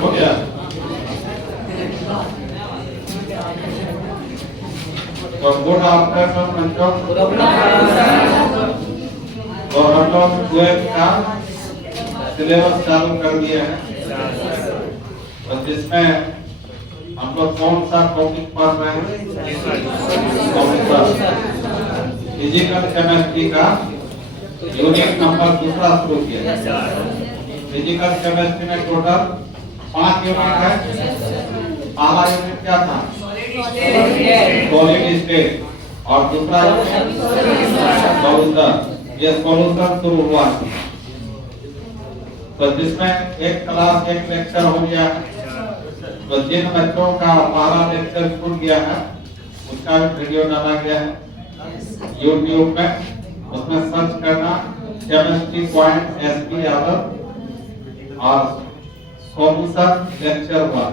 हो गया। तो गुड आफ्टरनून बच्चों। तो हम लोग 12 का सिलेबस चालू कर दिए हैं, तो जिसमें हम लोग कौन सा टॉपिक पढ़ रहे हैं? फिजिकल केमिस्ट्री का यूनिट नंबर 2 शुरू किया। फिजिकल केमिस्ट्री में टोटल 5 यूनिट है। पहला यूनिट क्या था? सॉलिड स्टेट, और दूसरा सॉल्यूशन। ये सॉल्यूशन शुरू हुआ, तो जिसमें एक क्लास एक लेक्चर हो गया है। तो जिन बच्चों का पहला लेक्चर छूट गया है उसका भी वीडियो डाला गया है YouTube में, उसमें सर्च करना केमिस्ट्री पॉइंट SP यादव और सॉल्यूशन लेक्चर 1,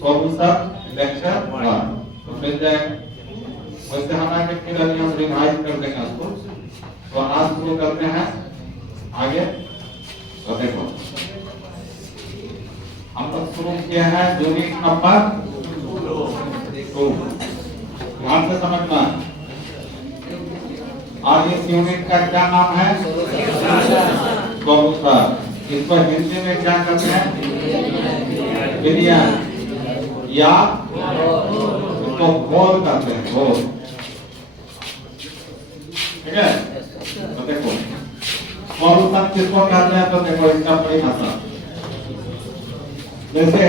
सॉल्यूशन लेक्चर 1 तो मिल जाएगा। वैसे हम आगे फिर अभी हम रिवाइज कर देंगे उसको। तो आज शुरू करते हैं आगे। तो देखो हम लोग शुरू किए हैं यूनिट नंबर 2। ध्यान से समझना। और इस यूनिट का क्या नाम है? सॉल्यूशन। इसको हिंदी में क्या कहते हैं? विलयन या इसको घोल कहते हैं, घोल। ठीक है। तो देखो सॉल्यूशन किसको कहते हैं? तो देखो इसका परिभाषा, जैसे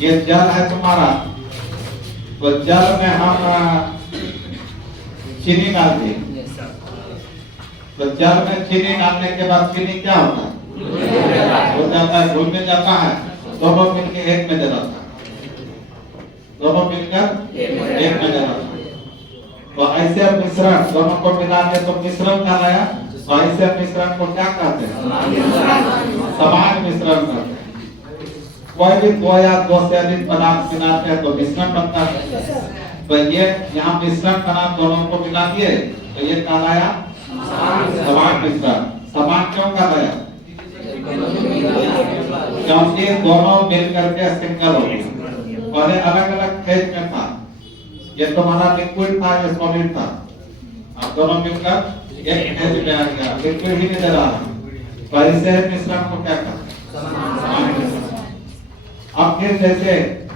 ये जल है तुम्हारा, तो जल में हम चीनी डाल दी, तो जल में चीनी डालने के बाद चीनी क्या होता है? हो जाता है, घुल में जाता है, दोनों मिलकर एक में जाता है, दोनों मिलकर एक में जाता है। तो ऐसे मिश्रण दोनों को मिला के तो मिश्रण कहलाया। तो ऐसे मिश्रण को क्या कहते हैं? समान मिश्रण कहते हैं। कोई भी दो या दो से अधिक पदार्थ मिलाते हैं तो मिश्रण बनता है। तो ये यहाँ मिश्रण बना, दोनों को मिला दिए तो ये कहलाया समान मिश्रण। समान क्यों कहलाया? क्योंकि दोनों मिल करके सिंगल हो गया। पहले अलग अलग फेज में था, ये तुम्हारा लिक्विड था, ये सॉलिड था। अब दोनों मिलकर एक फेज में आ गया, लिक्विड ही नजर आ रहा। तो ऐसे मिश्रण को क्या कहते हैं? अब फिर जैसे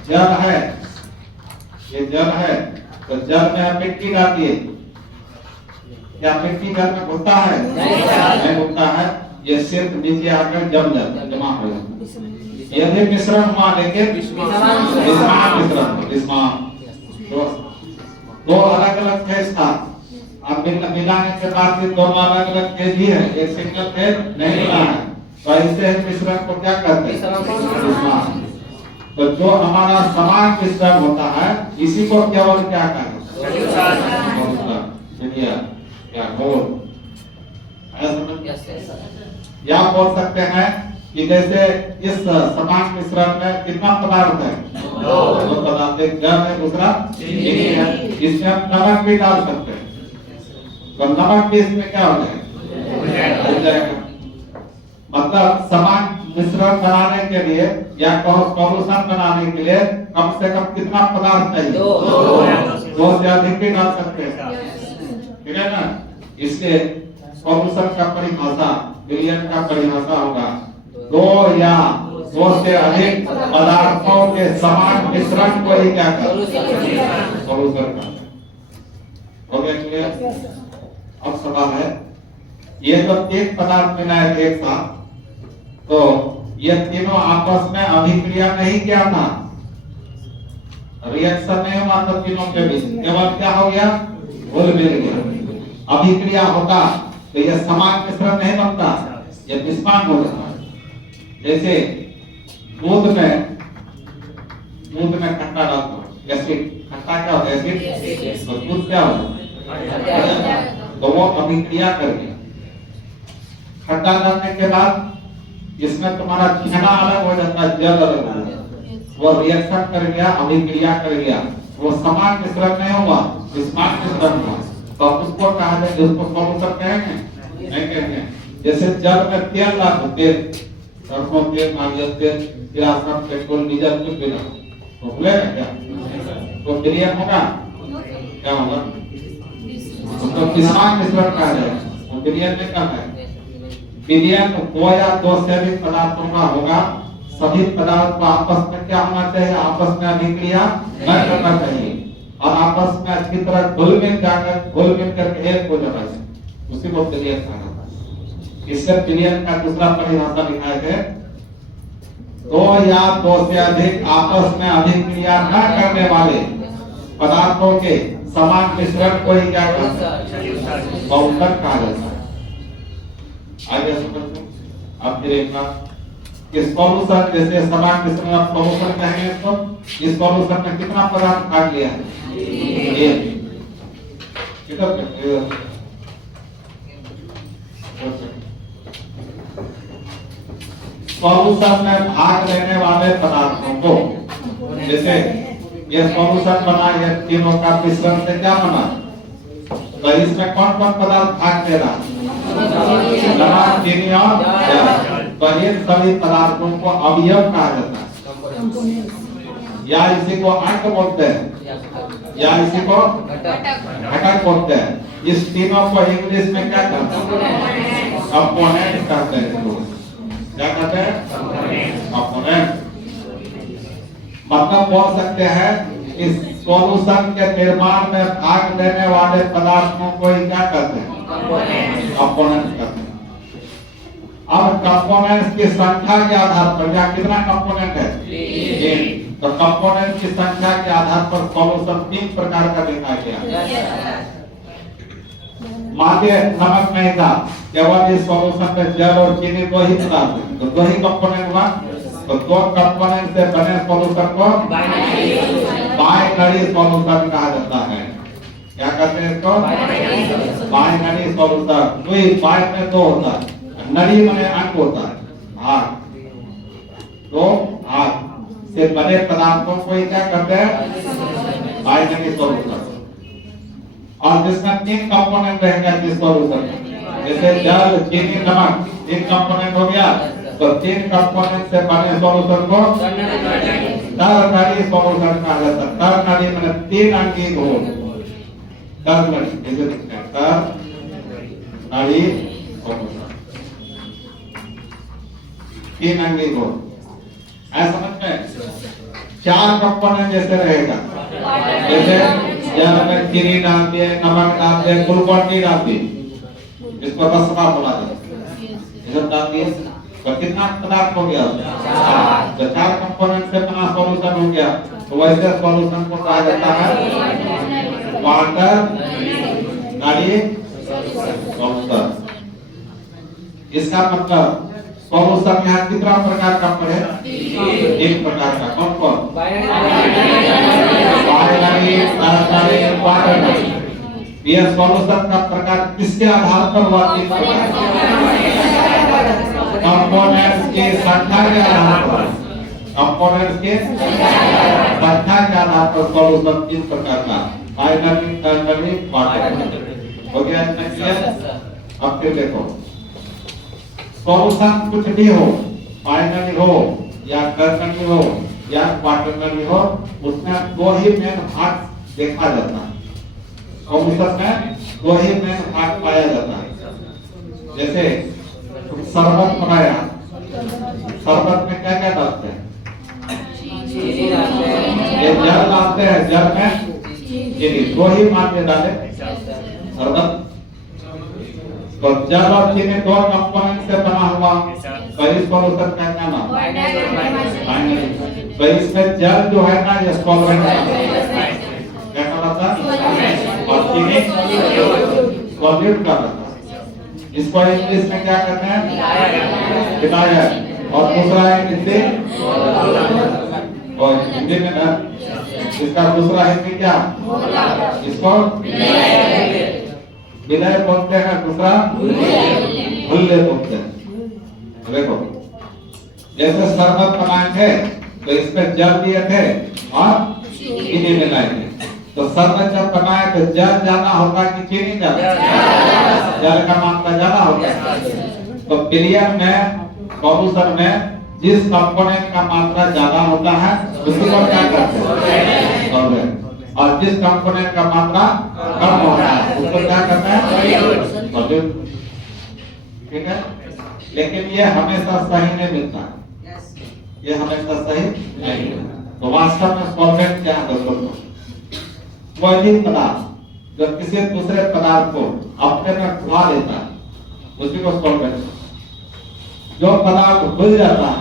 जल है, ये जल है, तो जल में हम मिट्टी डालिए, क्या मिट्टी जल में घुलता है? नहीं घुलता है, ये सिर्फ नीचे आकर जम जाता है, जमा हो जाता है। यदि मिश्रण हुआ, लेकिन मिश्रण दो अलग अलग फेज था। अब मिलाने के बाद भी दोनों अलग अलग फेज ही है, एक सिंगल फेज नहीं मिला है। तो ऐसे मिश्रण को क्या कहते हैं? तो जो हमारा समान मिश्रण होता है इसी को केवल क्या कहते हैं? या बोल सकते हैं कि जैसे इस समान मिश्रण में कितना पदार्थ है? 2 पदार्थ, एक जल है, दूसरा चीनी है। इसमें हम नमक भी डाल सकते हैं, तो नमक भी इसमें क्या हो जाएगा? मतलब समान मिश्रण बनाने के लिए या सॉल्यूशन बनाने के लिए कम से कम कितना पदार्थ चाहिए? 2 से अधिक भी डाल सकते हैं। ठीक है ना? इसलिए सॉल्यूशन का परिभाषा, विलयन का परिभाषा होगा 2 या 2 से अधिक पदार्थों के समान मिश्रण को ही क्या कहते हैं? सॉल्यूशन का। हो गया क्लियर? अब सवाल है, ये तो 3 पदार्थ मिलाए थे एक साथ, तो ये तीनों आपस में अभिक्रिया नहीं किया था, रिएक्शन नहीं हुआ था तीनों के बीच, केवल क्या हो गया? घुल मिल गया। अभिक्रिया होता तो ये समान मिश्रण नहीं बनता, ये मिश्रण हो जाता। जैसे दूध में खट्टा डालते हो, एसिड, खट्टा क्या होता है? एसिड। तो दूध क्या होता है? तो वो अभिक्रिया कर गया। खट्टा डालने के बाद इसमें तुम्हारा छेना अलग हो जाता है, जल अलग हो जाता है, वो रिएक्शन कर गया, अभिक्रिया कर गया, वो समान मिश्रण नहीं हुआ, समान मिश्रण हुआ। तो उसको कहा जाए, उसको सॉल्यूशन कहेंगे? नहीं कहेंगे। जैसे जल में तेल डालो, तेल सरसों तेल, नारियल तेल, किरासन, पेट्रोल, डीजल कुछ भी ना तो खुलेगा क्या? तो बिलियन होगा क्या होगा? तो किसान मिश्रण कहा जाएगा, तो बिलियन में कम है। बिलियन 2 या 2 से अधिक पदार्थों का होगा। सभी पदार्थ को आपस में क्या होना चाहिए? आपस में अभिक्रिया न करना चाहिए और आपस में अच्छी तरह घुल मिल करके एक हो जाना चाहिए, उसी को बिलियन कहा जाता है। इससे बिलियन का दूसरा परिभाषा लिखा है 2 या 2 से अधिक आपस में अभिक्रिया न करने वाले पदार्थों के समान मिश्रण को ही क्या कहते हैं? बहुपद कहा जाता है। आगे समझो। अब फिर एक बार इस सॉल्यूशन जैसे समान मिश्रण आप सॉल्यूशन कहेंगे तो इस सॉल्यूशन में कितना पदार्थ भाग लिया है? एक। किधर सॉल्यूशन में भाग लेने वाले पदार्थों को, जैसे ये सॉल्यूशन बना, ये तीनों का मिश्रण से क्या बना, तो इसमें कौन कौन पदार्थ भाग दे रहा है? नमक, चीनी और जल। तो ये सभी पदार्थों को अवयव कहा जाता है, या इसी को अंग बोलते हैं, या इसी को घटक बोलते हैं। इस तीनों को इंग्लिश में क्या कहते हैं? कंपोनेंट कहते हैं। क्या कहते हैं? कंपोनेंट। मतलब बोल सकते हैं इस सॉल्यूशन के निर्माण में भाग लेने वाले पदार्थों को ही क्या कहते हैं? कंपोनेंट कहते हैं। अब कंपोनेंट्स की संख्या के आधार पर, या कितना कंपोनेंट है? 3। तो कंपोनेंट की संख्या के आधार पर सॉल्यूशन 3 प्रकार का देखा गया। मानिए नमक नहीं था, केवल इस सॉल्यूशन में जल और चीनी 2 ही पदार्थ है, तो 2 ही कंपोनेंट हुआ। तो 2 कंपोनेंट से बने सॉल्यूशन को बाइनरी सॉल्यूशन कहा जाता है। क्या कहते हैं इसको? Binary solution. वही बाइन में 2 होता है, नरी माने अंक होता है, भाग। 2 भाग से बने पदार्थों को ही क्या कहते हैं? Binary solution. और जिसमें 3 कंपोनेंट रहेंगे इस सॉल्यूशन में, जैसे जल, चीनी, नमक, 3 कंपोनेंट हो गया। तो 3 कंपोनेंट से बने सॉल्यूशन को टर्नरी सॉल्यूशन कहा जाता है। टर्नरी माने 3 अंगी घोल। टर्नरी जैसे दिखता है, टर्नरी सॉल्यूशन 3 अंगी घोल। ऐसा समझ में 4 कंपोनेंट जैसे रहेगा, जैसे जल में चीनी डाल दिए, नमक डाल दिए, ग्लूकोन डी डाल दिए, इसको रसना बोला जाता है। डाल दिए तो कितना पदार्थ हो गया? 4। तो 4 कंपोनेंट से बना सॉल्यूशन हो गया। तो वैसे सॉल्यूशन को कहा जाता है वाटर नरी सॉल्यूशन। इसका मतलब सॉल्यूशन यहाँ कितना प्रकार का पड़े? 3 प्रकार का। कौन कौन? Binary, ternary, quaternary. यह सॉल्यूशन का प्रकार किसके आधार पर हुआ? 3 प्रकार। कंपोनेंट्स की संख्या के आधार पर, कंपोनेंट्स की संख्या के आधार पर सॉल्यूशन 3 प्रकार का, बाइनरी, टर्नरी, क्वाटरनरी। हो गया इसमें क्लियर? अब फिर देखो, सॉल्यूशन कुछ भी हो, बाइनरी हो या टर्नरी हो या क्वाटरनरी हो, उसमें 2 ही मेन भाग देखा जाता है। सॉल्यूशन में 2 ही मेन भाग पाया जाता है। जैसे शरबत बनाया, शरबत में क्या क्या डालते हैं? ये जल डालते हैं, जल में चीनी, 2 ही मात्रा डाले शरबत। तो जल और चीनी 2 कंपोनेंट से बना हुआ, तो इस सॉल्यूशन का क्या नाम? बाइनरी। तो इसमें जल जो है ना, ये सॉल्वेंट क्या कहलाता है? और चीनी सॉल्यूट कहलाता है। इसको इंग्लिश में क्या कहते हैं? विलायक। और दूसरा है हिंदी, और हिंदी में ना इसका दूसरा हिंदी क्या? इसको विलय बोलते हैं, दूसरा भुल्ले बोलते हैं। देखो जैसे शरबत बनाए थे तो इसमें जल दिए थे और चीनी मिलाए थे। तो शरबत जब बनाए तो जल ज्यादा होगा कि चीनी ज्यादा? जल का मात्रा ज्यादा होगा। तो बिलियन में सॉल्यूशन में जिस कंपोनेंट का मात्रा ज्यादा होता है उसी को क्या कहते हैं सॉल्वेंट, और जिस कंपोनेंट का मात्रा कम होता है उसको क्या कहते हैं सॉल्यूट। ठीक है, लेकिन ये हमेशा सही नहीं मिलता, ये हमेशा सही नहीं मिलता। तो वास्तव में सॉल्वेंट क्या है दोस्तों? वही पदार्थ जो किसी दूसरे पदार्थ को अपने में घुला लेता है उसी को सॉल्वेंट। जो पदार्थ घुल जाता है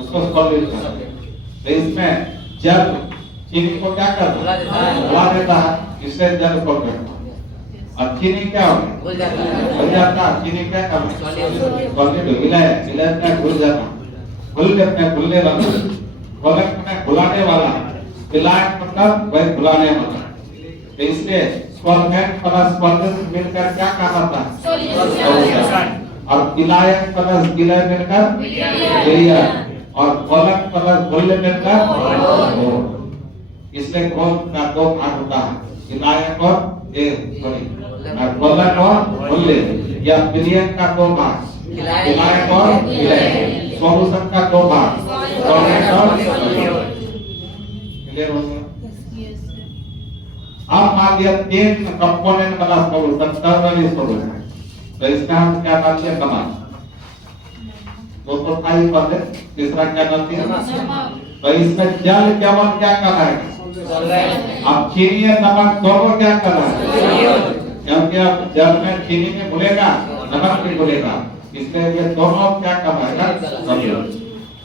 उसको सॉल्वेंट कहते हैं। तो इसमें जल चीनी को क्या करता है? घुला देता है, इससे जल सॉल्वेंट। और चीनी क्या होगा? घुल जाता है। चीनी क्या करता है? सॉल्वेंट। विलय में घुल जाता, घुलने वाला, घुलाने वाला, विलायक मतलब वही घुलाने वाला। तो इसलिए सॉल्वेंट प्लस सॉल्वेंट मिलकर क्या कहलाता है? सॉल्यूशन। और विलायक प्लस विलय मिलकर विलयन, और घोलक प्लस घोल मिलकर घोल। इसलिए घोल का दो भाग होता है, विलायक और घोलक और घोल, या विलयन का दो भाग, विलायक और विलय। सॉल्यूशन का दो भाग, सॉल्वेंट और क्लियर हो गया? अब मान लिया 3 कंपोनेंट वाला सॉल्यूशन, टर्नरी सॉल्यूशन, तो इसका हम क्या डालते हैं? नमक। दो तो था ही पहले, तीसरा क्या डालते हैं? तो इसमें जल केवल क्या कर रहा है? अब चीनी और नमक दोनों क्या कर रहा है? क्योंकि अब जल में चीनी में घुलेगा, नमक भी घुलेगा, इसलिए ये दोनों क्या कर रहा है?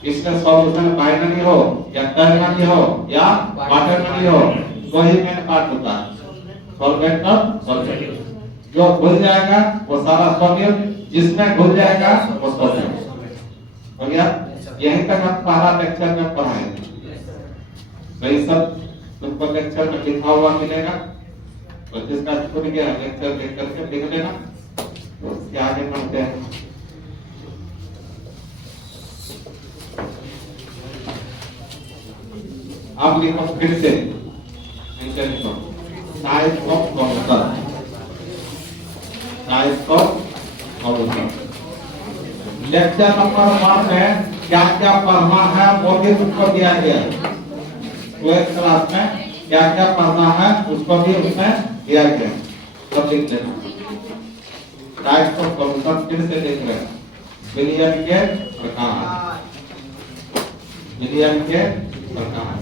इसमें सॉल्यूशन बाइनरी हो या टर्नरी हो या क्वाटरनरी हो, तो ही मेन पार्ट होता है सॉल्वेंट और सॉल्वेंट। जो घुल जाएगा वो सारा सॉल्यूट, जिसमें घुल जाएगा वो सॉल्वेंट हो गया। यहीं तक हम पहला लेक्चर में पढ़ाए, वही सब तुमको लेक्चर में लिखा हुआ मिलेगा, और जिसका छूट गया लेक्चर देख करके लिख लेना, तो उसके आगे बढ़ते हैं। अब लिखो फिर से, लिखो type of solution, type of solution. Lecture number 1 में क्या क्या पढ़ना है वो भी तुमको दिया गया है। 12th क्लास में क्या क्या पढ़ना है उसको भी उसमें दिया गया है, सब लिख लेना। टाइप ऑफ सॉल्यूशन फिर से लिख रहे हैं, विलयन के प्रकार, विलयन के प्रकार।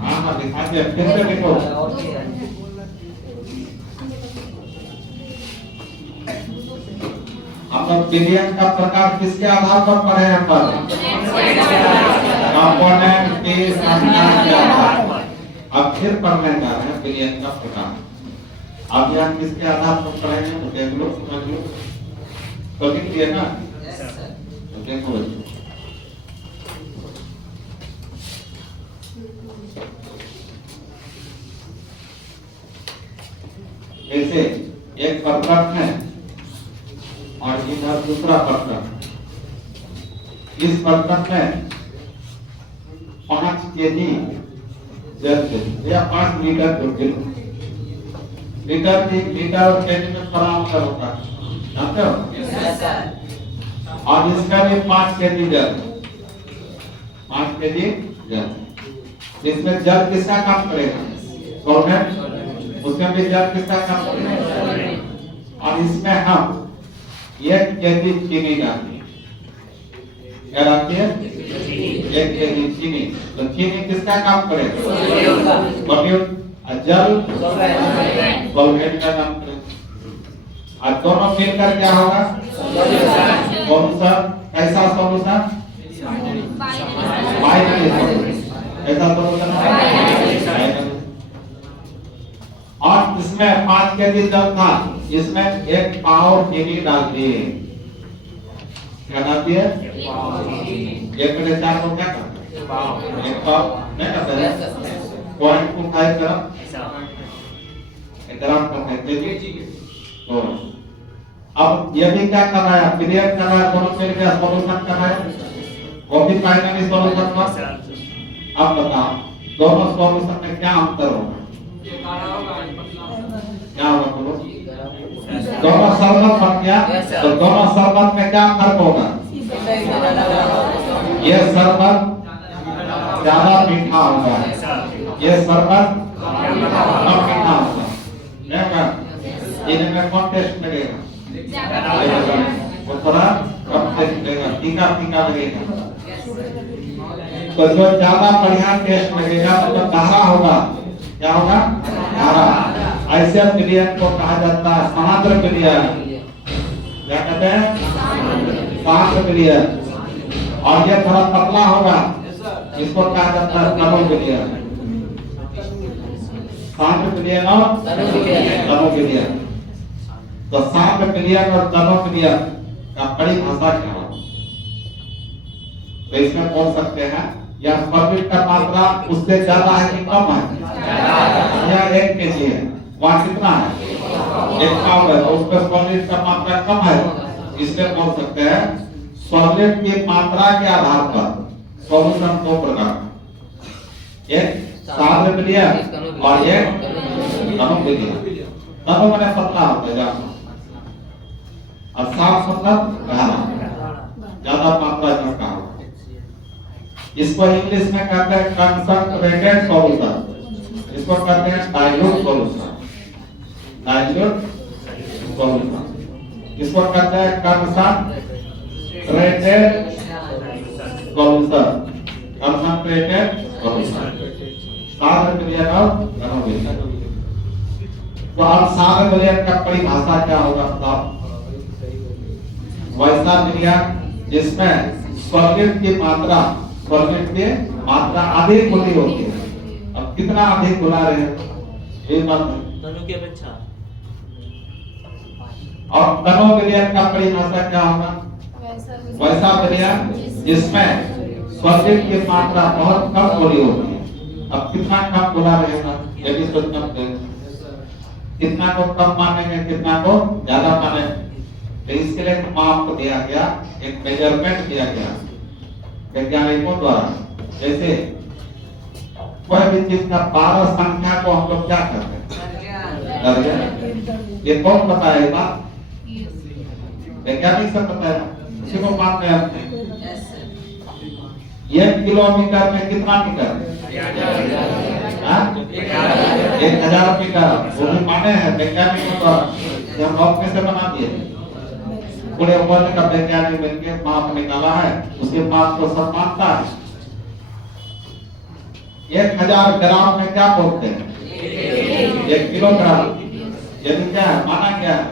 हाँ दिखा दिया, फिर से लिखो। हम लोग विलयन का प्रकार किसके आधार पर पढ़े हैं? कंपोनेंट की संख्या के आधार पर। अब फिर पढ़ने जा रहे हैं विलयन का प्रकार। अब यहाँ किसके आधार पर पढ़ेंगे? तो देख लो, समझ लो, तो लिख दिए ना? तो देखो बच्चों, ऐसे एक बर्तन है और इधर दूसरा बर्तन। इस बर्तन में 5 केजी जल या 5 लीटर दूध, लीटर और केजी में थोड़ा अंतर होता है, जानते हो? और इसका भी 5 केजी जल, 5 केजी जल। इसमें जल किसका काम करेगा? सॉल्वेंट। उसमें भी जल किसका काम करेगा? और इसमें हम 1 केजी चीनी डालते हैं। क्या डालते हैं? 1 केजी चीनी। तो चीनी किसका काम करेगा? सॉल्यूट। और जल सॉल्वेंट का काम करेगा। और दोनों मिलकर क्या होगा? सॉल्यूशन। कैसा सॉल्यूशन? Binary solution. कैसा सॉल्यूशन? और इसमें 5 केजी जल था, इसमें 1 पाव चीनी डाल दिए। क्या डाल दिए? 1/4 को क्या करते हैं? 1 पाव नहीं करते हैं, 0.25 ग्राम करते हैं। तो अब ये भी क्या कर रहा है? पीरियड कर रहा है, दोनों मिल गया सॉल्यूशन कर रहा है, वो भी फाइनली सॉल्यूशन का। अब बताओ दोनों सॉल्यूशन में क्या अंतर होगा? क्या होगा बोलो? दोनों शरबत बन गया, तो दोनों शरबत में क्या फर्क होगा? ये शरबत ज्यादा मीठा होगा, ये शरबत कम मीठा होगा। इनमें कौन टेस्ट लगेगा? वो थोड़ा कम टेस्ट लगेगा, फीका फीका लगेगा। तो जो ज्यादा बढ़िया टेस्ट लगेगा मतलब गाढ़ा होगा, क्या होगा? गाढ़ा। ऐसे बिरयानी को कहा जाता है समुद्र बिरयानी। क्या कहते हैं? समुद्र बिरयानी। और ये थोड़ा पतला होगा, इसको कहा जाता है तनु बिरयानी। समुद्र बिरयानी और तनु बिरयानी। तो समुद्र बिरयानी और तनु बिरयानी का परिभाषा क्या है? तो इसमें बोल सकते हैं या सॉलिड का मात्रा उससे ज्यादा है कि कम है? या 1 kg है, वहाँ कितना है? 1 पाव है, तो उसमें सॉलिड का मात्रा कम है, इसलिए बोल सकते हैं सॉलिड की मात्रा के आधार पर सॉल्यूशन 2 प्रकार का, एक साधारण बिरयानी और एक तनु बिरयानी। तनु मैंने पतला होता है और साफ मतलब गाढ़ा, ज्यादा मात्रा में का होगा। इसको इंग्लिश में कहते हैं कंसंट्रेटेड सॉल्यूशन, इसको कहते हैं डाइल्यूट सॉल्यूशन, डाइल्यूट सॉल्यूशन। इसको कहते हैं कंसंट्रेटेड सॉल्यूशन, कंसंट्रेटेड सॉल्यूशन। साधारण बिरयानी और तनु बिरयानी। तो अब साधारण बिरयानी का परिभाषा क्या होगा बताओ? वैसा बिरयानी जिसमें सॉलिड की मात्रा अधिक होती होती है। अब कितना अधिक बुला रहे हैं ये बात तनु की अपेक्षा। और तनु बिरयानी का परिभाषा क्या होगा? वैसा बिरयानी जिसमें सॉलिड की मात्रा बहुत कम बोली होती है। अब कितना कम बुला रहे हैं ये भी सोचना पड़ेगा, कितना को कम मानेंगे कितना को ज्यादा मानेंगे। तो इसके लिए माप दिया गया, एक मेजरमेंट दिया गया वैज्ञानिकों द्वारा। जैसे कोई भी चीज का 12 संख्या को हम लोग क्या करते हैं? ये कौन बताएगा? वैज्ञानिक सब बताएगा, उसी को मानते हैं अपने। 1 किलोमीटर में कितना मीटर? 1000 मीटर। वो भी माने हैं वैज्ञानिकों द्वारा, हम अपने से बना दिए। पूरे वर्ल्ड का वैज्ञानिक मिलकर माप निकाला है, उसके माप को सब मानता है। 1000 ग्राम में क्या बोलते हैं? 1 किलोग्राम। यदि क्या है माना क्या है?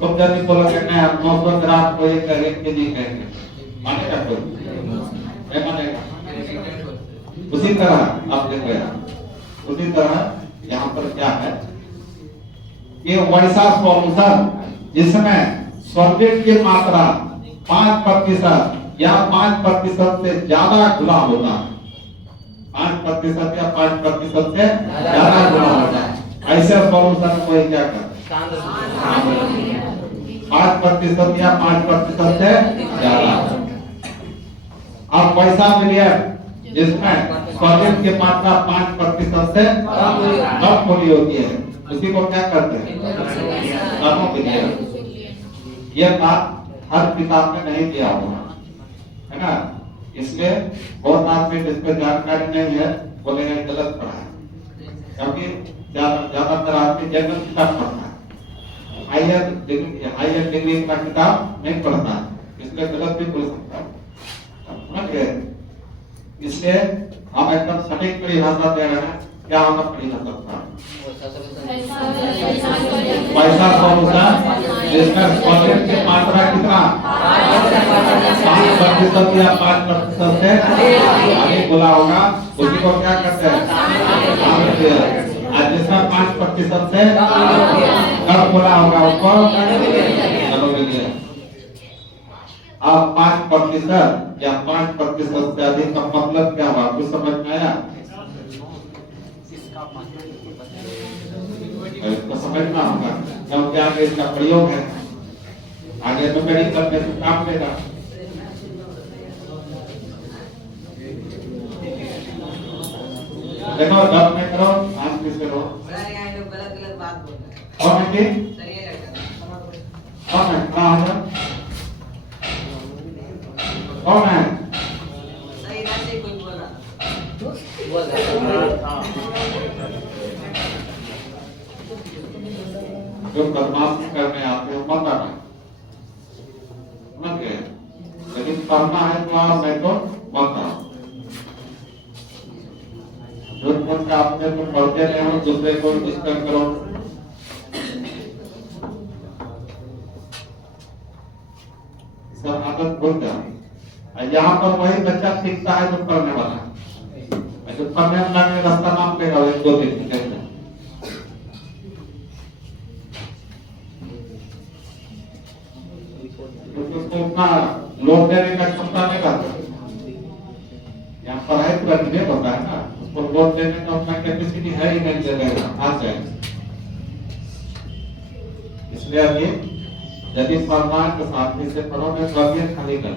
तो यदि बोलोगे नहीं हम 900 ग्राम को 1 kg कहेंगे, मानेगा कोई? नहीं मानेगा। उसी तरह आप देख रहे हैं, उसी तरह यहाँ पर क्या है? ये वैसा सॉल्यूशन जिसमें सॉलिड की मात्रा 5% या 5% से ज्यादा घुला होता है, 5% या 5% से ज्यादा घुला होता है, ऐसे सॉल्यूशन को क्या करते हैं? 5% या 5% से ज्यादा। अब वैसा बिरयानी जिसमें सॉलिड की मात्रा 5% से कम बोली होती है, उसी को क्या करते हैं? तनु बिरयानी। यह बात हर किताब में नहीं दिया हुआ है ना, इसलिए बहुत आदमी जिस पर जानकारी नहीं है बोलेगा गलत पढ़ा है, क्योंकि ज्यादातर आदमी जनरल किताब पढ़ता है, हायर डिग्री का किताब नहीं पढ़ता है, इसलिए गलत भी बोल सकता है। समझ गए? इसलिए हम एकदम सटीक परिभाषा दे रहे हैं। क्या होगा परिभाषा? पैसा सॉल्यूशन जिसमें सॉलिड की मात्रा कितना 5% या 5% से अधिक बोला होगा, उसी को क्या करते हैं? जिसमें 5% से कम बोला होगा उसको तनु बिरयानी। अब 5% या 5% से अधिक का मतलब क्या हुआ? कुछ समझ में आया? इसको समझना होगा क्योंकि आगे इसका प्रयोग है, आगे तो मेडिकल में काम देगा। देखो जब मैं करो आज किससे रो गलत बात बोल रहे हैं। और कौन है? खड़ा हो जाओ। कौन है? सही ना से कोई बोला जो बदमाशी करने आते हो मत आना, समझ गए? लेकिन पढ़ना है तो आप, नहीं तो मत आओ। जो का अपने को पढ़ते नहीं हो, दूसरे को डिस्टर्ब करो। सब आदत भूल जाओ। यहाँ पर वही बच्चा सीखता है जो पढ़ने वाला है। जो पढ़ने वाला में रास्ता नाम लेगा, एक दो दिन कैसे उसको उतना लोड देने का क्षमता नहीं रहता। यहाँ पढ़ाई पूरा डिबेट होता है ना, उसको लोड देने का उतना कैपेसिटी है ही नहीं, देगा आज है। इसलिए अभी यदि पढ़ना है तो साथी से पढ़ो, मैं स्वाध्याय खाली कर।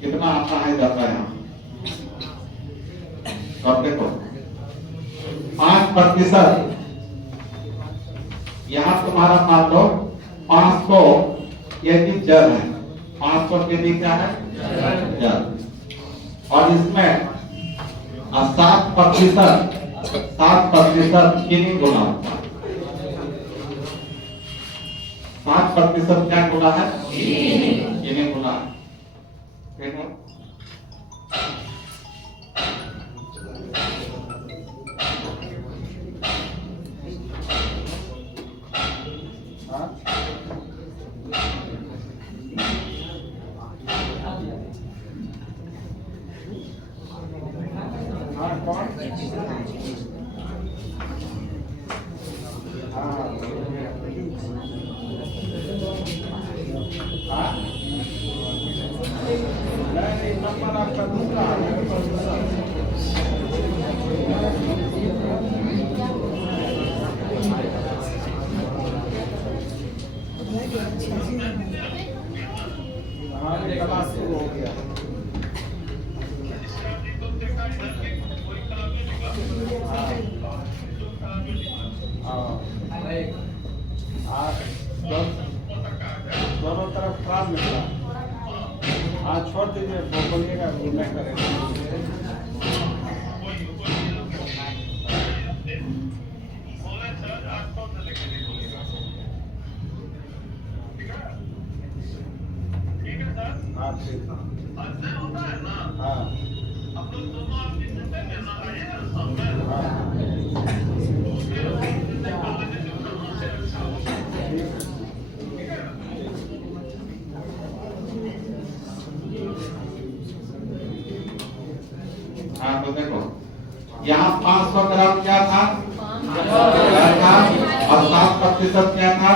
कितना आता है जाता है यहाँ? अब देखो 5%, यहाँ तुम्हारा मान लो 500 केजी जल है। 500 केजी क्या है? जल। और इसमें 7% चीनी गुना होता है। 7% क्या गुना है? चीनी गुना है। ठीक है? दोनों तरफ क्रॉस निकला। आज छोड़ दीजिए, बोलिएगा मैं करेंगे। हाँ ठीक है। हाँ हाँ, तो देखो यहाँ 500 ग्राम क्या था? और 7% क्या था?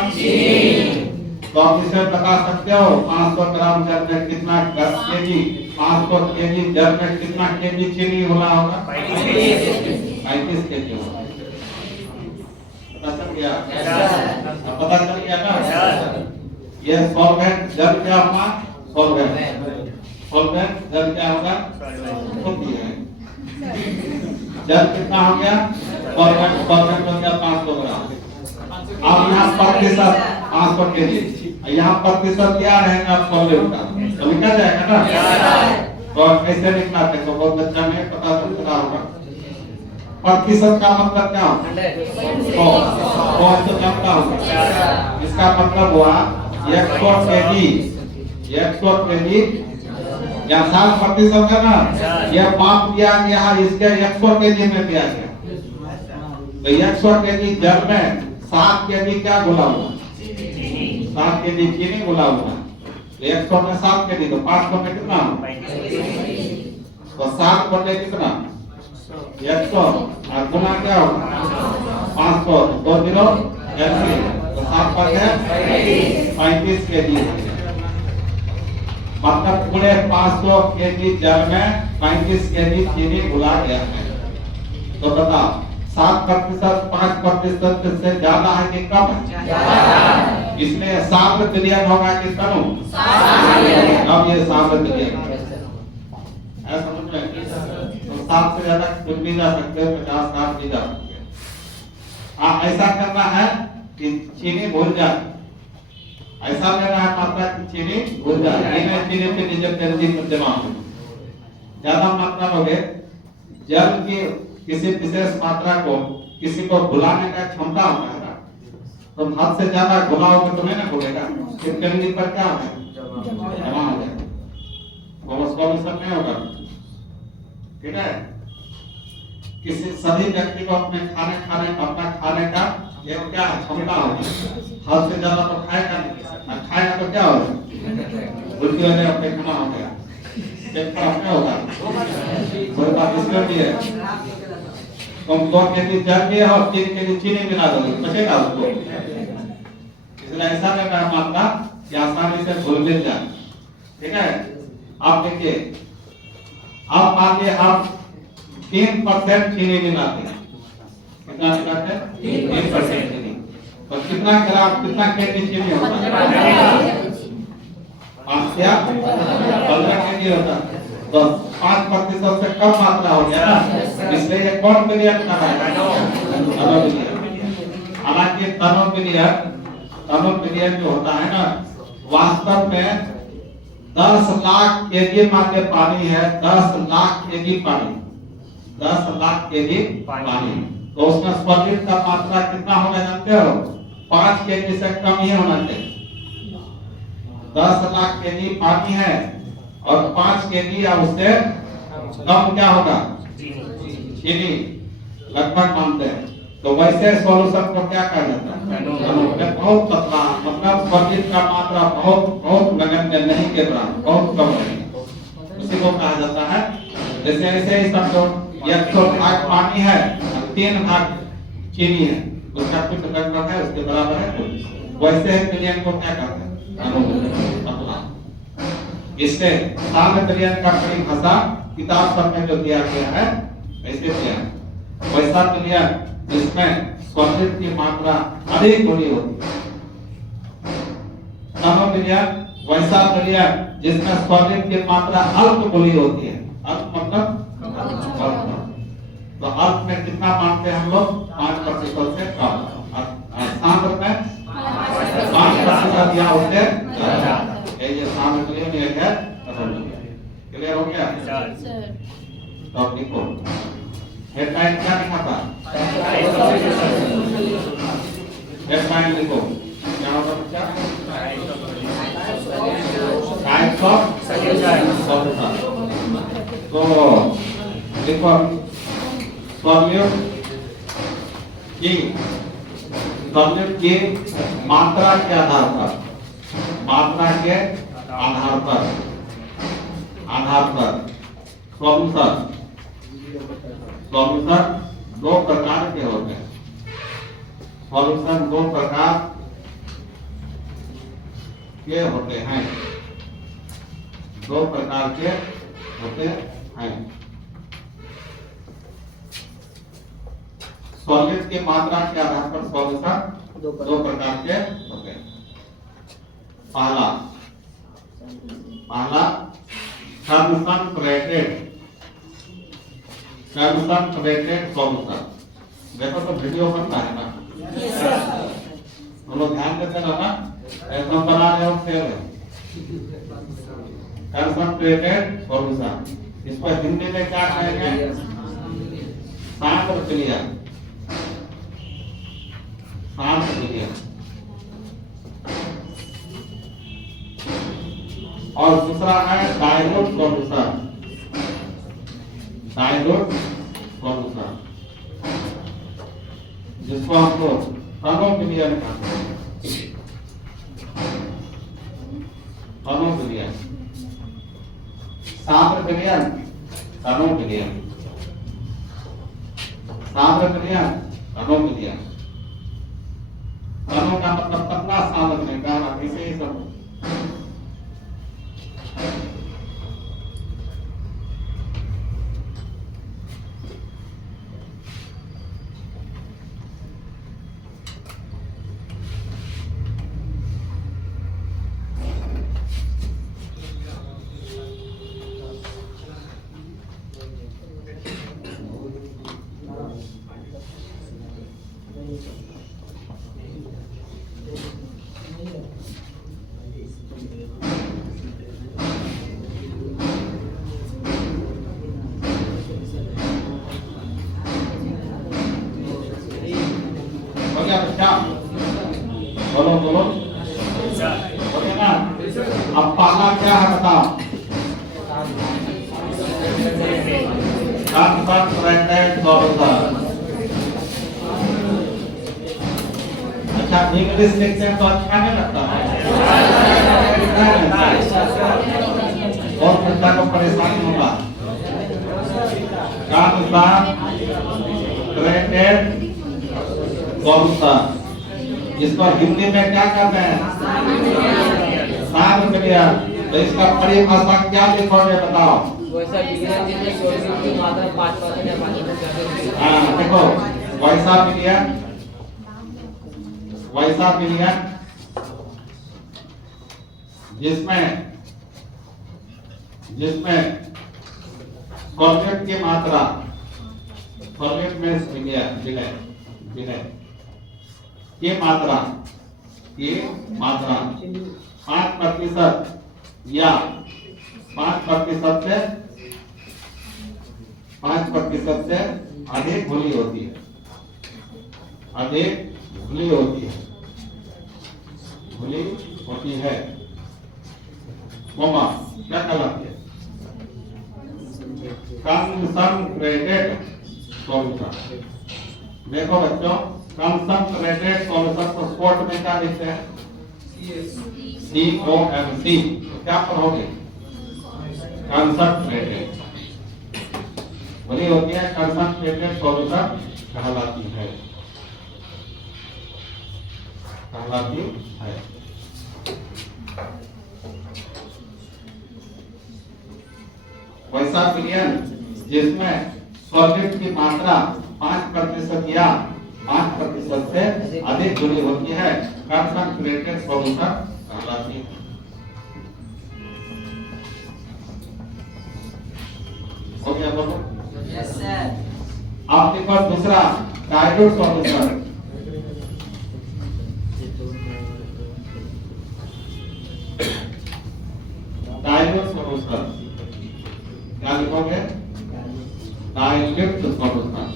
तो आप इसे बता सकते हो 500 ग्राम जल में कितना केजी, 500 केजी जल में कितना केजी चीनी होना होगा? 35 केजी होगा। पता चल गया? पता चल गया ना? ये सॉल्वेंट जल क्या होगा? सॉल्वेंट जल क्या होगा? जल कितना हो गया? सॉल्वेंट हो गया 500 ग्राम। अब यहाँ प्रतिशत 500 केजी, यहाँ प्रतिशत क्या रहेगा सॉल्वेंट का? तो लिखा जाएगा ना? तो कैसे लिखना है? तो बहुत बच्चा में पता चलता होगा। प्रतिशत का मतलब क्या होगा? 100 क्या होगा? इसका मतलब हुआ 100 केजी या 7% है ना? यह माप दिया गया, इसके 100 केजी में दिया गया। तो 100 केजी जल में 7 केजी क्या घुला हुआ? 7 केजी चीनी घुला हुआ। तो 100 में 7 केजी, तो 500 में कितना? तो 7 बटे कितना? 100 और गुना क्या होगा? 500। 2 0 तो 7 बटे 35 केजी। मतलब पूरे 500 केजी जल में 35 केजी चीनी घुला गया है। तो बताओ 7% 5% से ज्यादा है कि कम है? इसलिए 7 बिलियन होगा कि कम? अब ये 7 बिलियन है। समझ में? तो 7 से ज्यादा कुछ भी जा सकते हैं, 50 साल भी जा सकते हैं। ऐसा करना है कि चीनी भूल जाए, ऐसा लेना है मात्रा की चीनी भूल जाए, ये चीनी पे निजत जल्दी में जमा हो। ज्यादा मात्रा में हो गए जल की किसी विशेष मात्रा को किसी को भुलाने का क्षमता होता है ना, तो हद से ज्यादा घुलाओगे तो नहीं ना भूलेगा, फिर कहीं पर क्या होगा जमा हो जाएगा, वो उसको भी सब नहीं होगा। ठीक है, किसी सभी व्यक्ति को अपने अपना खाने का एक क्या क्षमता होगी, हद से ज्यादा तो खाएगा नहीं, खाएगा तो क्या होगा उल्टी हो जाएगा, पैखाना हो गया, पेट खराब क्या होगा, कोई बात इसमें भी है। तुम 2 केजी जल के और 3 केजी चीनी मिला दोगे बचेगा उसको, इसलिए ऐसा लेना है मात्रा कि आसानी से घुल मिल जाए। ठीक है, आप देखिए आप मान लीजिए आप 3% चीनी मिलाते हैं, कितना मिलाते हैं 3% चीनी, तो कितना ग्राम कितना केजी चीनी होता है 5 या 15 केजी होता है, तो 5% से कम मात्रा हो गया ना, इसलिए ये कौन बिलियन का है, हालांकि तनो बिलियन जो होता है ना, वास्तव में 10 लाख केजी मात्रा पानी है, 10 लाख केजी पानी, 10 लाख केजी पानी, तो उसमें सॉलिड का मात्रा कितना होना जानते हो, 5 केजी से कम ही होना चाहिए। 10 लाख केजी पानी है और 5 केजी या उससे कम क्या होगा चीनी लगभग मानते हैं, तो वैसे सॉल्यूशन को क्या कहा जाता है, बहुत पतला, मतलब सॉलिड का मात्रा बहुत नगण्य नहीं के बराबर, बहुत कम है, उसी को कहा जाता है। जैसे ऐसे ही समझो 100 भाग पानी है, 3 भाग चीनी है, उसका कुछ लगभग है उसके बराबर है, वैसे ही बिलियन को क्या कहते हैं पतला। इससे साम्य बिलियन का परिभाषा किताब सब में जो दिया गया है वैसे दिया है, वैसा बिलियन जिसमें सॉलिड की मात्रा अधिक बड़ी होती है, तनो बिलियन वैसा बिलियन जिसमें सॉलिड की मात्रा अल्प बड़ी होती है, अल्प मतलब अल्प, तो अल्प में कितना मानते हैं हम लोग 5% से कम, सांद्र में 5% या उससे ये सांद्र बिलियन ये है, क्लियर हो गया तो लिखो हेडलाइन क्या लिखा था, हेडलाइन लिखो क्या होगा बच्चा, टाइप्स ऑफ सॉल्यूशन, तो लिखो सॉल्यूट की मात्रा के आधार पर, मात्रा के आधार पर सॉल्यूशन 2 प्रकार के होते हैं, सॉल्यूशन 2 प्रकार के होते हैं, 2 प्रकार के होते हैं। सॉलिड की मात्रा के आधार पर सॉल्यूशन 2 प्रकार के होते हैं। पहला कंसंट्रेटेड सॉल्यूशन, देखो तो वीडियो बनता है ना, हम लोग ध्यान देते रहना, एकदम बना रहे हो फेल है। कंसंट्रेटेड सॉल्यूशन, इसको हिंदी में क्या कहेंगे, सांद्र विलयन, सांद्र विलयन। और दूसरा है डाइल्यूट सॉल्यूशन, डाइल्यूट सॉल्यूशन जिसको हम लोग तनो विलयन कहते हैं, तनो विलयन, सांद्र विलयन, तनो विलयन, सांद्र विलयन, तनो विलयन। तनो का मतलब पतला, सांद्र में गाढ़ा, इसे ही सब गया बच्चा? बोलो बोलो, हो गया ना? अब पहला क्या है बताओ? Concentrated solution. अच्छा, इंग्लिश लिखते हैं तो अच्छा नहीं लगता है? बहुत बच्चा को परेशानी होगा। कंसंट्रेटेड सॉल्यूशन, इसको हिंदी में क्या कहते हैं? सार क्रिया। तो इसका परिभाषा क्या लिखोगे बताओ? वैसा विज्ञान में सॉल्यूशन की मात्रा 5% या 5%। हाँ देखो, वैसा विज्ञान, वैसा विज्ञान जिसमें सॉल्वेंट की मात्रा, सॉल्वेंट में विनय की मात्रा 5% या 5% से अधिक घुली होती है, अधिक घुली होती है ममा क्या कहलाती है? Concentrated solution. देखो बच्चों, कंसंट्रेटेड सॉल्यूशन को शॉर्ट में क्या लिखते हैं? COMC। क्या पढ़ोगे? कंसंट्रेटेड बनी होती है, कंसंट्रेटेड सॉल्यूशन कहलाती है। वैसा विलयन जिसमें सॉल्वेंट की मात्रा 5% या 5% से अधिक जुड़ी होती है, कंसंट्रेटेड सॉल्यूशन कहलाती है। हो गया बोलो? Yes sir. आपके पास दूसरा डाइल्यूट सॉल्यूशन। डाइल्यूट सॉल्यूशन क्या लिखोगे? डाइल्यूट सॉल्यूशन,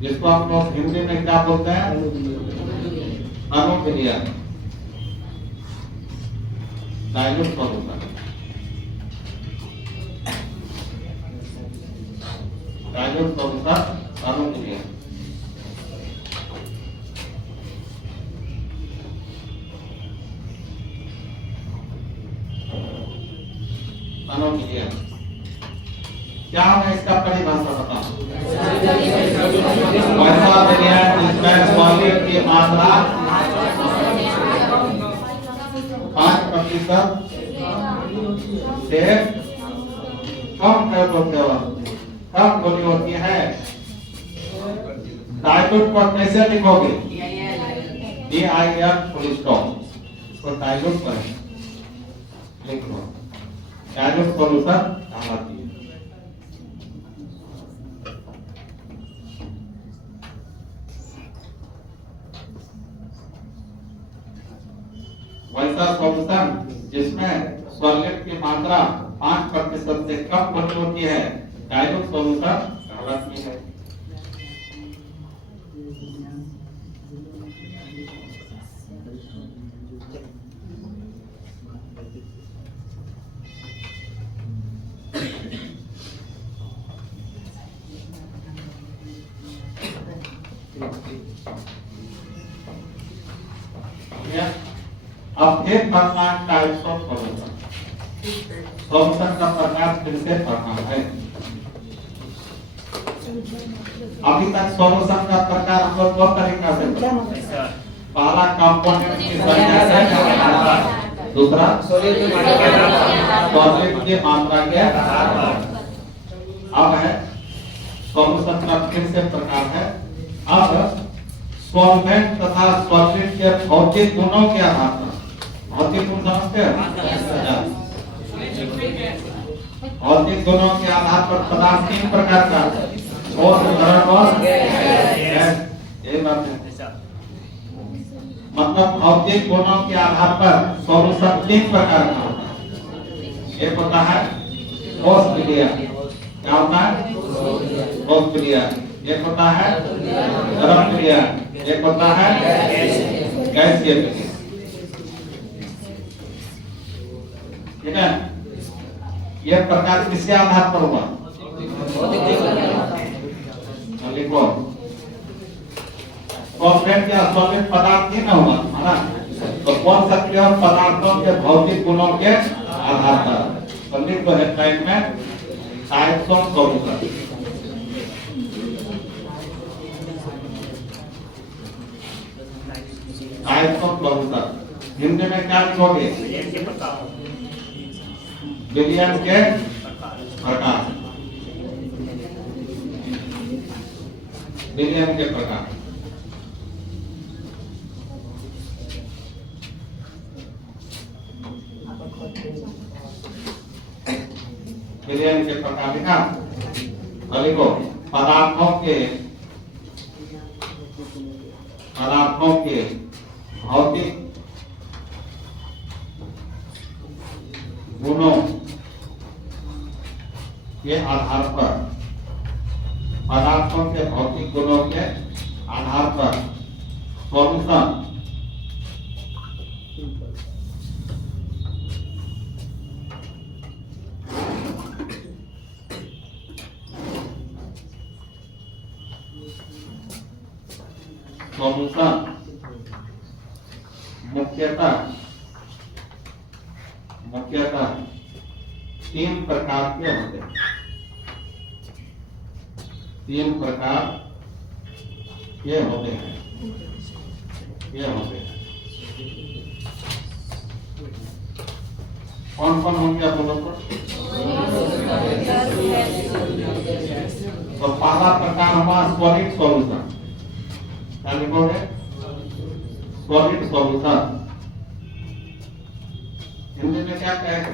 जिसको आप लोग हिंदी में क्या बोलते हैं? अनुक्रिया। डाइल्यूट सॉल्यूशन, डाइल्यूट सॉल्यूशन अनुक्रिया। अनुक्रिया क्या है? इसका परिभाषा बताओ। वैसा विज्ञान जिसमें सॉल्वेंट की मात्रा 5% से कम होनी होती है। डाइल्यूट को कैसे लिखोगे? DIL full stop. इसको डाइल्यूट करें, लिख लो। डाइल्यूट सॉल्यूशन कहलाती है। वैसा सॉल्यूशन जिसमें सॉल्वेंट की मात्रा 5% से कम होती है, डाइल्यूट सॉल्यूशन कहलाती है। अब फिर पढ़ना टाइप्स ऑफ सॉल्यूशन। सॉल्यूशन का प्रकार फिर से पढ़ना है। अभी तक सॉल्यूशन का प्रकार हम लोग दो तरीका से पढ़ा। पहला कंपोनेंट की संख्या से, दूसरा सॉल्वेंट की मात्रा के आधार पर। अब है सॉल्यूशन का फिर से प्रकार है। अब सॉल्वेंट तथा सॉल्वेंट के भौतिक गुणों के आधार पर, भौतिक गुण समझते हैं? भौतिक गुणों के आधार पर पदार्थ 3 प्रकार का, ठोस, तरल और गैस। यही बात है। मतलब भौतिक गुणों के आधार पर सॉल्यूशन 3 प्रकार का होता है। एक होता है ठोस क्रिया। क्या होता है? ठोस क्रिया। एक होता है तरल क्रिया। एक होता है गैसीय विलयन। ठीक है, यह प्रकार किसके आधार पर हुआ? लिखो, सॉल्वेंट या सॉलिड पदार्थ ही ना हुआ है, तो बोल सकते हो पदार्थों के भौतिक गुणों के आधार पर। तो लिख दो हेडलाइन में types of solution. Types of solution Hindi में क्या लिखोगे? विलयन के प्रकार। विलयन के प्रकार। विलयन के प्रकार लिखा, और लिखो पदार्थों के भौतिक गुणों के आधार पर, पदार्थों के भौतिक गुणों के आधार पर सॉल्यूशन मुख्यतः तीन प्रकार के होते हैं। तीन प्रकार के होते हैं। कौन कौन होंगे बोलो तो पहला प्रकार हमारा सॉलिड सॉल्यूशन। क्या लिखोगे? Solid solution. हिंदी में क्या कहेंगे?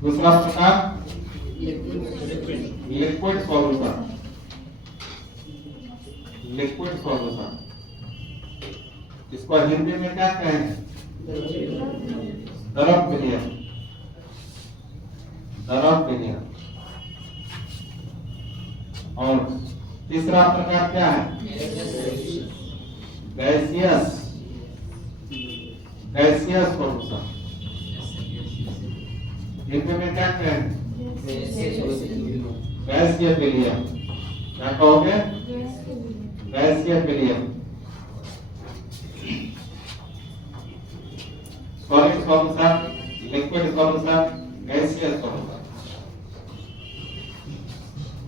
दूसरा प्रकार लिक्विड सॉल्यूशन। लिक्विड सॉल्यूशन, इसको हिंदी में क्या कहेंगे? द्रव विलयन। द्रव विलयन। और तीसरा प्रकार क्या है? Gaseous solution. हिंदी में क्या कहेंगे? गैसीय विलयन। क्या कहोगे? गैसीय विलयन। सॉलिड सॉल्यूशन, लिक्विड सॉल्यूशन, गैसीय सॉल्यूशन।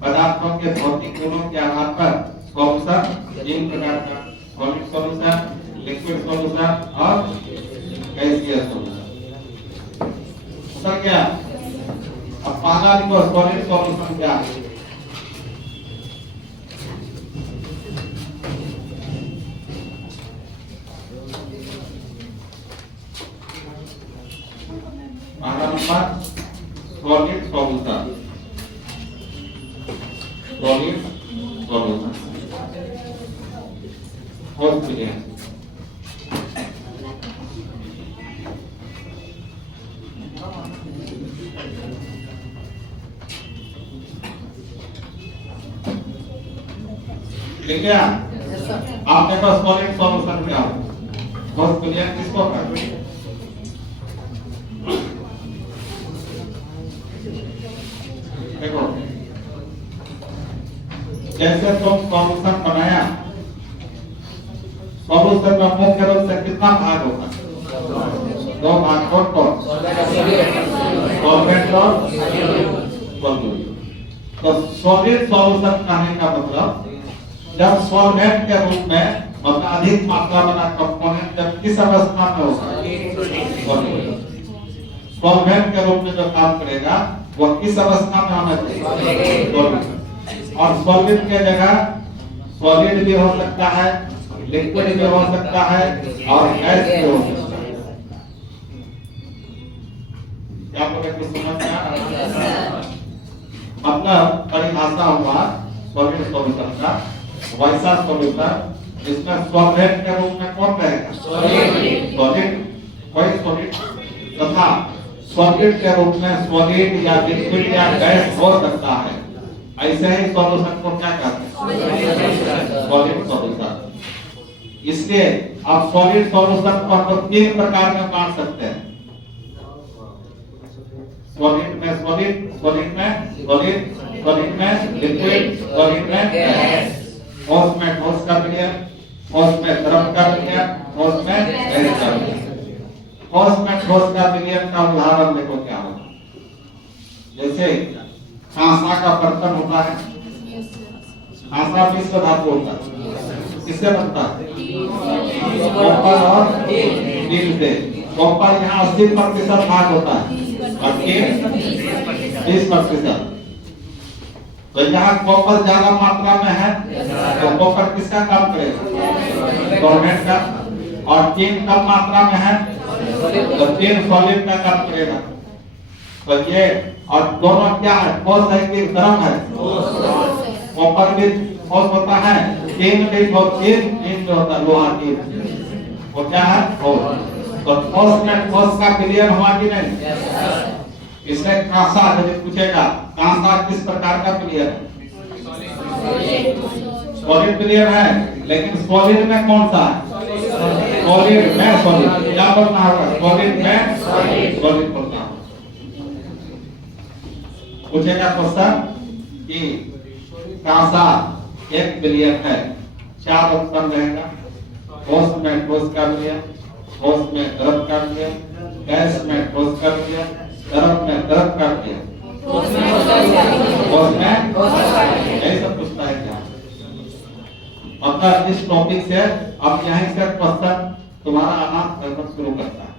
पदार्थों के भौतिक गुणों के आधार पर सॉल्यूशन तीन प्रकार का, सॉलिड सॉल्यूशन, लिक्विड सॉल्यूशन और गैसीय सॉल्यूशन। उत्तर क्या? अब पहला लिखो सॉलिड सॉल्यूशन क्या है? पहला number solid solution. Solid solution और विलयन। ठीक है, आपके पास सॉलिड सॉल्यूशन क्या हो? और विलयन किसको करते हैं? देखो, जैसे तुम सॉल्यूशन बनाया, सॉल्यूशन में मुख्य रूप से कितना भाग होगा? दो भाग। कौन? सॉल्वेंट और सॉल्यूट। तो सॉलिड सॉल्यूशन कहने का मतलब जब सॉल्वेंट के रूप में मतलब अधिक मात्रा वाला कंपोनेंट जब किस अवस्था में होगा? सॉल्वेंट के रूप में जो काम करेगा वो किस अवस्था में होना चाहिए? और सॉलिड के जगह सॉलिड भी हो सकता है, लिक्विड भी हो सकता है और गैस भी हो सकता है। क्या बोले कुछ समझ में आ रहा है? मतलब परिभाषा हुआ सॉलिड सॉल्यूशन का वैसा सॉल्यूशन जिसमें सॉल्वेंट के रूप में कौन रहेगा? सॉलिड। कोई सॉलिड के रूप में सॉलिड या लिक्विड या गैस हो सकता है, ऐसे ही सॉल्यूशन को क्या कहते हैं? Solid solution. इसलिए आप सॉलिड सॉल्यूशन को हम लोग 3 प्रकार में बांट सकते हैं। सॉलिड में सॉलिड, सॉलिड में सॉलिड, सॉलिड में लिक्विड, सॉलिड में गैस। ठोस में ठोस का विलयन, ठोस में द्रव का विलयन, ठोस में गैस का विलयन। ठोस में ठोस का विलयन का उदाहरण देखो क्या होगा। जैसे कांसा का बर्तन होता है, कांसा मिश्र धातु होता है, किससे बनता है? कॉपर और नील से। कॉपर यहाँ 80% भाग होता है और नील 20%। तो यहाँ कॉपर ज्यादा मात्रा में है तो कॉपर किसका काम करेगा? सॉल्वेंट का। और टीन कम मात्रा में है तो टीन सॉलिड का काम करेगा। तो ये और दोनों क्या है? ठोस है कि द्रव है? कॉपर भी ठोस होता है, टीन भी ठोस, टीन जो होता है लोहा टीन, वो क्या है? ठोस। तो ठोस में ठोस का विलयन हुआ कि नहीं? इसमें कांसा यदि पूछेगा कांसा किस प्रकार का विलयन है? सॉलिड विलयन है, लेकिन सॉलिड में कौन सा है? सॉलिड में सॉलिड। क्या बोलना होगा? सॉलिड में सॉलिड बोलना होगा। पूछेगा क्वेश्चन कि कांसा एक विलयन है, 4 ऑप्शन रहेगा। ठोस में ठोस का विलयन, ठोस में द्रव का विलयन, गैस में ठोस का विलयन, द्रव में द्रव का विलयन, ठोस में यही सब पूछता है क्या? मतलब इस टॉपिक से अब यहीं से क्वेश्चन तुम्हारा आना लगभग शुरू करता है।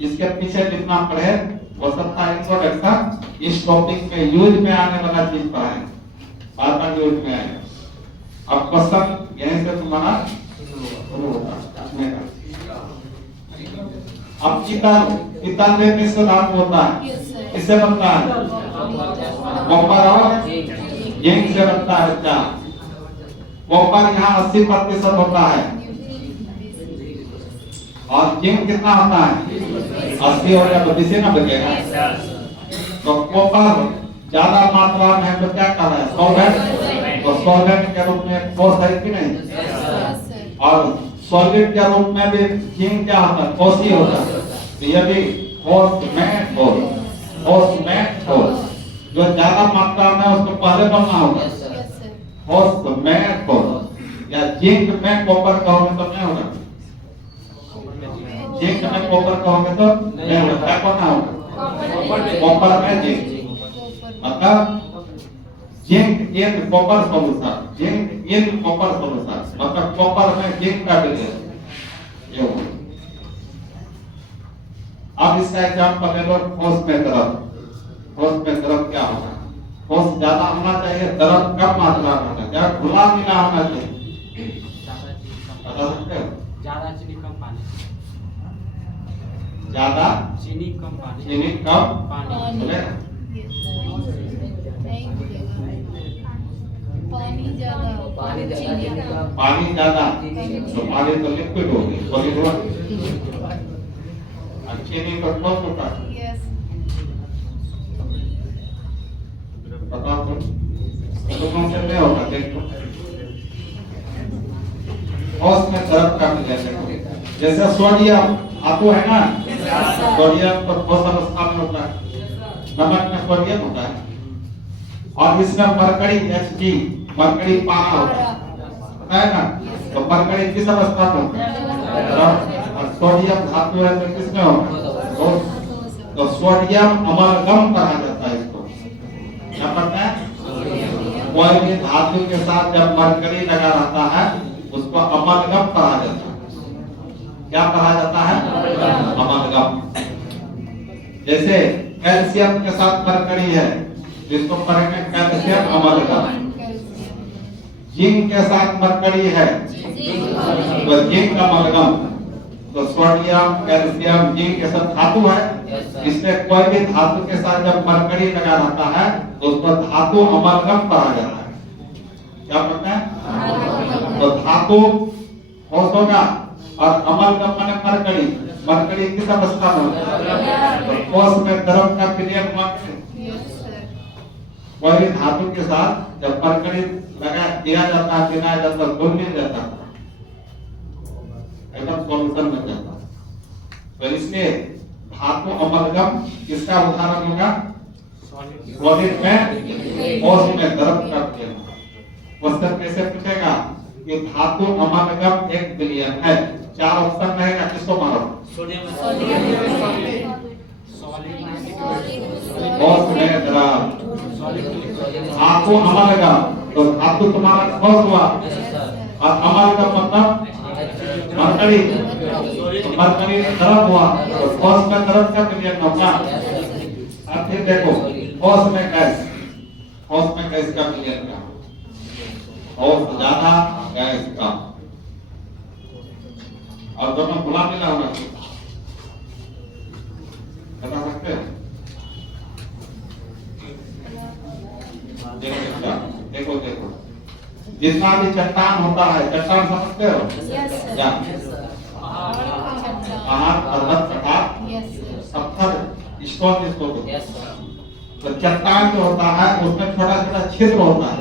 इसके पीछे जितना पढ़े वो सब था इंट्रोडक्शन। इस टॉपिक में यूज में आने वाला चीज पढ़ाए, बार-बार यूज में आएगा। अब क्वेश्चन यहीं से तुम्हारा शुरू होता है। अब पीतल में मिश्र धातु होता है, किससे बनता है? कॉपर और जिंक से बनता है। क्या कॉपर यहाँ 80% होता है और जिंक कितना होता है? 80 हो गया तो किसी ना बचेगा। तो कॉपर ज्यादा मात्रा में है तो क्या कर रहा है? सॉल्वेंट। तो सॉल्वेंट के रूप में ठोस है कि नहीं? और सॉलिड के रूप में भी जिंक क्या होता है? ठोस ही होता है। तो ये भी ठोस में ठोस, ठोस में ठोस। जो ज्यादा मात्रा में उसको पहले बनना होगा। ठोस में ठोस या जिंक में कॉपर कहोगे तो नहीं होगा। जिंक में कॉपर कहोगे तो नहीं होगा। क्या करना होगा? कॉपर में जिंक। मतलब zinc in copper solution, zinc in copper solution, मतलब कॉपर में जिंक का विलयन। अब इसका एग्जांपल ले लो ठोस में द्रव। ठोस में द्रव क्या होगा? ठोस ज्यादा होना चाहिए, द्रव कम मात्रा में होना चाहिए, घुला मिला होना चाहिए। बता सकते हो? ज्यादा चीनी कम पानी, ज्यादा चीनी कम पानी, चीनी कम पानी। बोलेगा? पानी ज्यादा तो पानी तो लिक्विड होगी, सॉलिड होगा। चीनी तो ठोस होता है। बताओ तो कौन से में होगा? देखो ठोस में द्रव का विलयन। जैसे सोडियम धातु है ना, सोडियम तो ठोस अवस्था में होता है, नमक में सोडियम होता है। और इसमें मरकरी Hg, मरकरी पारा होता है ना। तो मरकरी किस अवस्था में होता है? और सोडियम धातु है तो किसमें होगा? तो सोडियम अमलगम कहा जाता है इसको। क्या पता है? कोई भी धातु के साथ जब मरकरी लगा रहता है उसको अमलगम कहा जाता है। क्या कहा जाता है? अमलगम। जैसे कैल्शियम के साथ मरकरी है, जिसको पढ़ेंगे कैल्शियम अमलगम। जिंक के साथ मरकरी है तो जिंक अमलगम। तो सोडियम, कैल्शियम, जिंक के साथ धातु है, इसमें कोई भी धातु के साथ जब मरकरी लगा रहता है तो उसको धातु अमलगम कहा जाता है। क्या पता है? तो धातु ठोस होगा और अमलगम माने मरकरी। मरकरी किस अवस्था में होता है? तो ठोस में द्रव का विलयन हुआ कि कोई भी धातु के साथ जब मरकरी लगा दिया जाता है, मिलाया जाता है, घुल मिल जाता है, एकदम सॉल्यूशन बन जाता है। तो इसलिए धातु अमलगम किसका उदाहरण होगा? सॉलिड में ठोस में द्रव का विलयन। क्वेश्चन कैसे पूछेगा कि धातु अमलगम एक विलयन है, 4 ऑप्शन रहेगा, किसको मारो? ठोस में द्रव, धातु अमलगम, तो धातु तुम्हारा ठोस हुआ और अमलगम मतलब मरकरी, तो मरकरी द्रव हुआ, तो ठोस में द्रव का विलयन होगा। अब फिर देखो ठोस में गैस, ठोस में गैस का विलयन क्या? ठोस ज्यादा, गैस कम, और दोनों खुला मिला होना चाहिए, बता सकते हैं? देखो देखो जितना भी चट्टान होता है, चट्टान समझते हो? क्या पहाड़, पर्वत, चट्टान, पत्थर, स्टोन जिसको बोलते हैं। तो चट्टान जो होता है उसमें छोटा छोटा छिद्र होता है,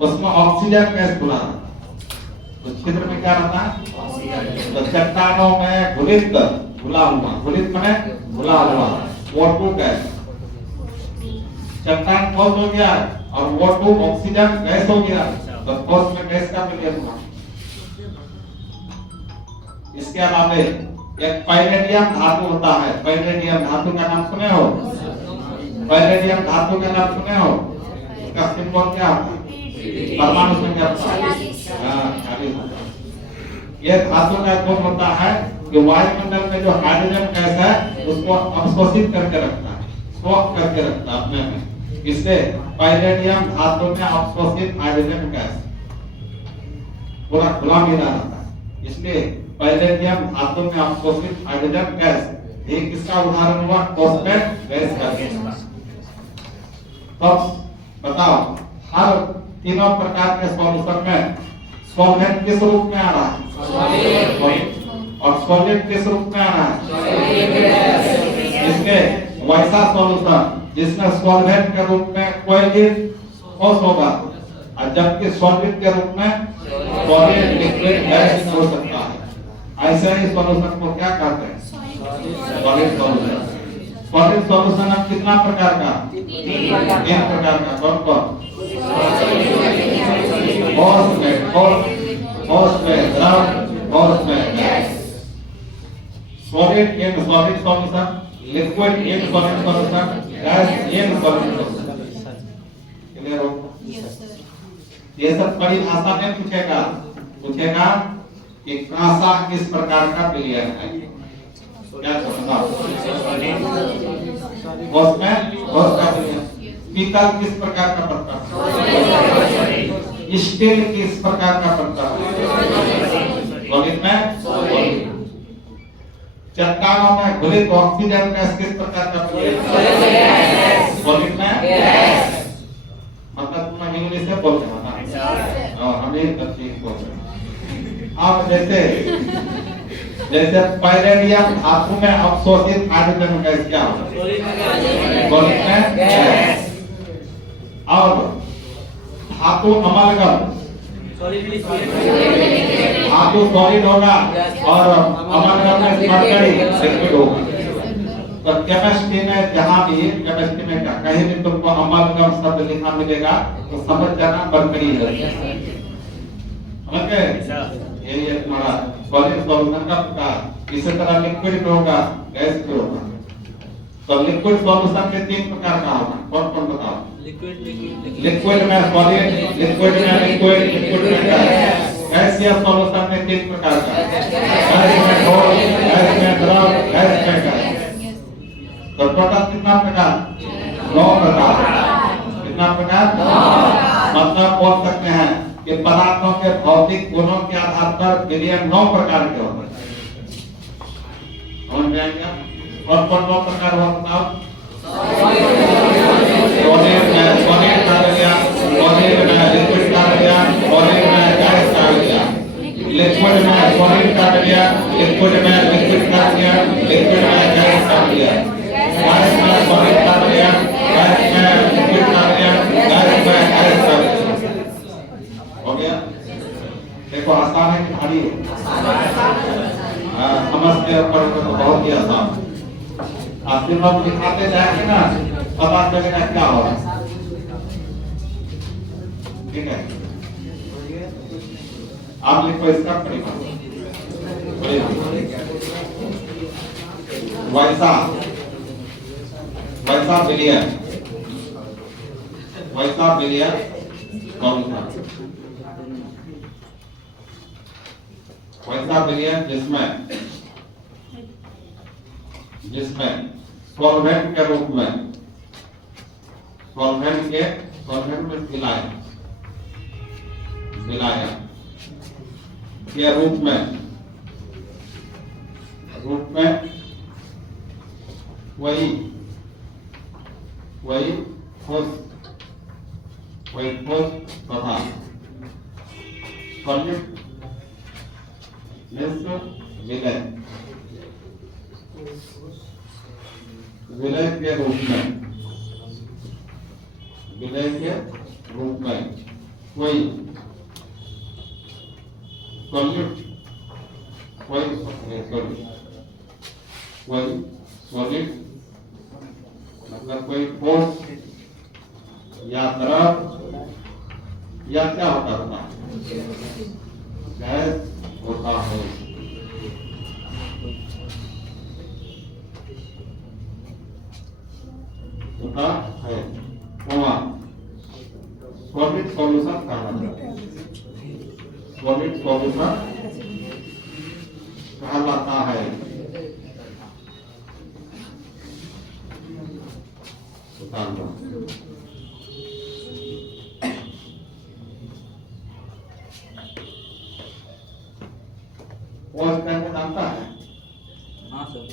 उसमें ऑक्सीजन गैस खुला रहता है। तो छिद्र में क्या रहता है? तो चट्टानों में घुलित, घुला हुआ, घुलित माने घुला हुआ O2 गैस, चट्टान ठोस हो गया और O2 ऑक्सीजन गैस हो गया, तो ठोस में गैस का विलयन हुआ। इसके अलावा एक पैलेडियम धातु होता है, पैलेडियम धातु का नाम सुने हो? पैलेडियम धातु का नाम सुने हो? इसका सिंबल क्या होता है? परमाणु संख्या 40। ये धातु का गुण होता है कि वायुमंडल में जो हाइड्रोजन गैस है उसको अवशोषित करके रखता है, सोख करके रखता है अपने में। इससे पैलेडियम धातु में अवशोषित हाइड्रोजन गैस पूरा खुला मिला रहता है, इसलिए पैलेडियम धातु में अवशोषित हाइड्रोजन गैस ये किसका उदाहरण हुआ? ठोस में गैस का। तो बताओ हर तीनों प्रकार के सॉल्यूशन में सॉल्वेंट किस रूप में आ रहा है? और सॉलिड किस रूप में आ रहा है? इसमें वैसा सॉल्यूशन जिसमें सॉल्वेंट के रूप में कोई भी ठोस होगा और जबकि सॉलिड के रूप में सॉलिड, लिक्विड, गैस हो सकता है। ऐसे ही सॉल्यूशन को क्या कहते हैं? Solid solution. सॉलिड सॉल्यूशन अब कितना प्रकार का? 3 प्रकार का। कौन कौन? ठोस में, ठोस में द्रव, ठोस में gas. Solid in solid solution, liquid in solid solution, gas in solid solution. Clear हो? ये सब परिभाषा में पूछेगा, पूछेगा कि कांसा किस प्रकार का विलयन है? क्या समझा? ठोस में ठोस का विलयन। पीतल किस प्रकार का बनता है? स्टील किस प्रकार का बनता है? सॉलिड में सॉलिड। चट्टानों में घुलित ऑक्सीजन गैस किस प्रकार का विलयन है? सॉलिड में गैस। मतलब तुम इंग्लिश में बोल रहे हो ना, हमें ठीक बोल रहे। अब जैसे पैलेडियम धातु में अवशोषित हाइड्रोजन गैस क्या होगा? सॉलिड में गैस। और धातु अमलगम, धातु सॉलिड होगा और अमलगम में मरकरी लिक्विड होगा। तो केमिस्ट्री में जहां भी केमिस्ट्री में कहीं भी तुमको अमलगम शब्द लिखा मिलेगा तो समझ जाना मरकरी है। समझ गए? ये तुम्हारा सॉलिड सॉल्यूशन का प्रकार। इसी तरह लिक्विड में होगा, गैस में होगा। तो लिक्विड सॉल्यूशन के 3 प्रकार का होगा। कौन कौन बताओ? लिक्विड में सॉलिड, लिक्विड में लिक्विड, लिक्विड में गैस। गैसीय सॉल्यूशन में 3 प्रकार का, गैस में ठोस, गैस में द्रव, गैस में गैस। तो टोटल कितना प्रकार? 9 प्रकार। कितना प्रकार? मतलब बोल सकते हैं कि पदार्थों के भौतिक गुणों के आधार पर विलयन 9 प्रकार के होते हैं। समझ में आएगा? और कौन 9 प्रकार हुआ बताओ? सॉलिड में सॉलिड का विलयन, सॉलिड में लिक्विड का विलयन, सॉलिड में गैस का विलयन। लिक्विड में सॉलिड कर दिया, लिक्विड में लिक्विड कर दिया, लिक्विड में गैस कर दिया, गैस में सॉलिड कर दिया, गैस में लिक्विड कर दिया, गैस में गैस कर दिया। हो गया? देखो आसान है कि भारी है? समझते पर तो बहुत ही आसान। आप दिन भर दिखाते जाएंगे ना, पता चलेगा क्या हो रहा है। ठीक है? आप लिखो इसका परिमाण। वैसा वैसा बिलियन, वैसा बिलियन कौन था? वैसा बिलियन जिसमें जिसमें सॉल्वेंट के रूप में, सॉल्वेंट में मिलाया के रूप में वही ठोस तथा सॉलिड विलय के रूप में कोई सॉलिड मतलब कोई ठोस या द्रव या क्या होता है? गैस होता है। सॉलिड सॉल्यूशन कहलाता है। और जानता है? हाँ सर।